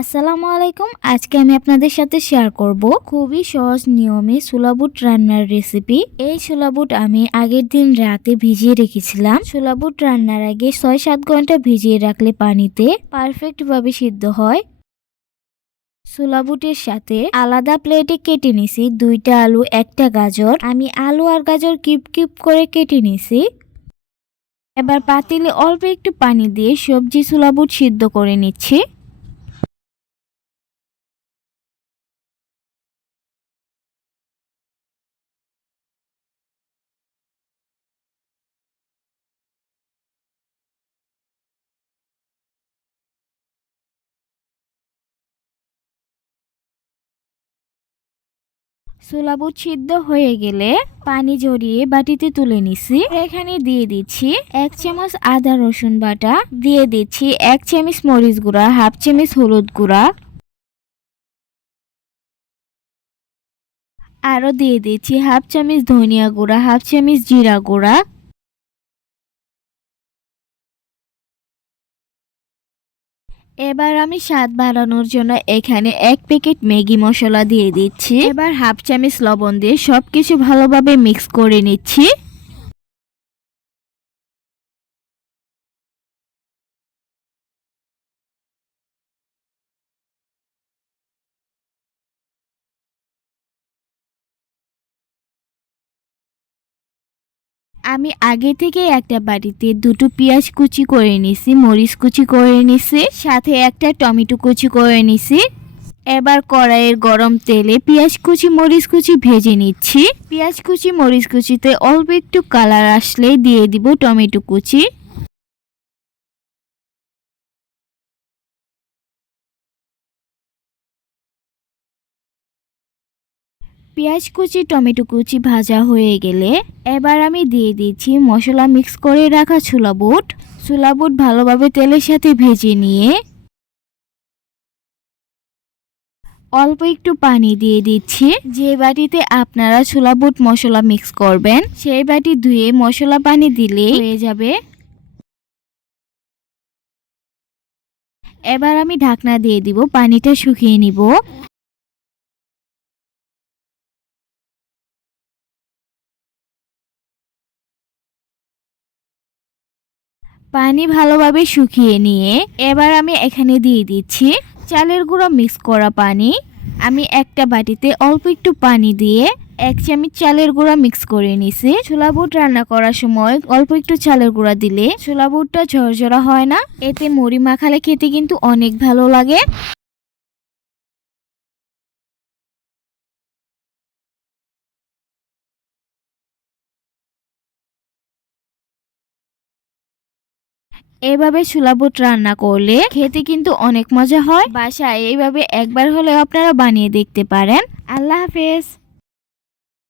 আসসালামু আলাইকুম। আজকে আমি আপনাদের সাথে শেয়ার করব খুবই সহজ নিয়মে ছোলা বুট রান্নার রেসিপি। এই ছোলা বুট আমি আগের দিন রাতে ভিজিয়ে রেখেছিলাম। ছোলা বুট রান্নার আগে 6-7 ঘন্টা ভিজিয়ে রাখলে পানিতে পারফেক্ট ভাবে সিদ্ধ হয়। ছোলা বুটের সাথে আলাদা প্লেটে কেটে নিছি 2টা আলু, 1টা গাজর। আমি আলু আর গাজর কিউব কিউব করে কেটে নিছি। এবার পাতিলে অল্প একটু পানি দিয়ে সবজি ছোলা বুট সিদ্ধ করে নিচ্ছি। ছোলা বুট সিদ্ধ হয়ে গেলে পানি ঝরিয়ে বাটিতে তুলে নিছি। এখানে দিয়ে দিচ্ছি 1 চামচ আদা রসুন বাটা, দিয়ে দিচ্ছি 1 চামচ মরিচ গুঁড়া, হাফ চামচ হলুদ গুঁড়া, আরো দিয়ে দিচ্ছি হাফ চামচ ধনিয়া গুঁড়া, হাফ চামচ জিরা গুঁড়া। এবার আমি স্বাদ বাড়ানোর জন্য এখানে 1 প্যাকেট ম্যাগি মশলা দিয়ে দিচ্ছি। এবার হাফ চামচ লবণ দিয়ে সবকিছু ভালোভাবে মিক্স করে নিচ্ছি। আমি আগে থেকে একটা বাটিতে 2টো পেঁয়াজ কুচি করে নিছি, মরিচ কুচি করে নিছি, সাথে একটা টমেটো কুচি করে নিছি। এবার কড়াইয়ের গরম তেলে পেঁয়াজ কুচি মরিচ কুচি ভেজে নিচ্ছি। পেঁয়াজ কুচি মরিচ কুচিতে অল্প একটু কালার আসলে দিয়ে দিব টমেটো কুচি। পেঁয়াজ কুচি টমেটো কুচি ভাজা হয়ে গেলে এবার আমি দিয়ে দিচ্ছি মশলা মিক্স করে রাখা ছোলা বুট। ছোলা বুট ভালোভাবে তেলের সাথে ভেজে নিয়ে অল্প একটু পানি দিয়ে দিচ্ছি। যে বাটিতে আপনারা ছোলা বুট মশলা মিক্স করবেন সেই বাটি ধুয়ে মশলা পানি দিলে হয়ে যাবে। এবার আমি ঢাকনা দিয়ে দিব, পানিটা শুকিয়ে নিব। পানি ভালোভাবে শুকিয়ে নিয়ে এবার আমি এখানে দিয়ে দিচ্ছি চালের গুঁড়া মিক্স করা পানি। আমি একটা বাটিতে অল্প একটু পানি দিয়ে 1 চামচ চালের গুঁড়া মিক্স করে নিছি। ছোলা বুট রান্না করার সময় অল্প একটু চালের গুঁড়া দিলে ছোলা বুটটা ঝরঝরা হয় না, এতে মুড়ি মাখালে খেতে কিন্তু অনেক ভালো লাগে। এভাবে ছোলা বুট রান্না করলে খেতে কিন্তু অনেক মজা হয়। বাসায় এইভাবে একবার হলেও আপনারা বানিয়ে দেখতে পারেন। আল্লাহ হাফেজ।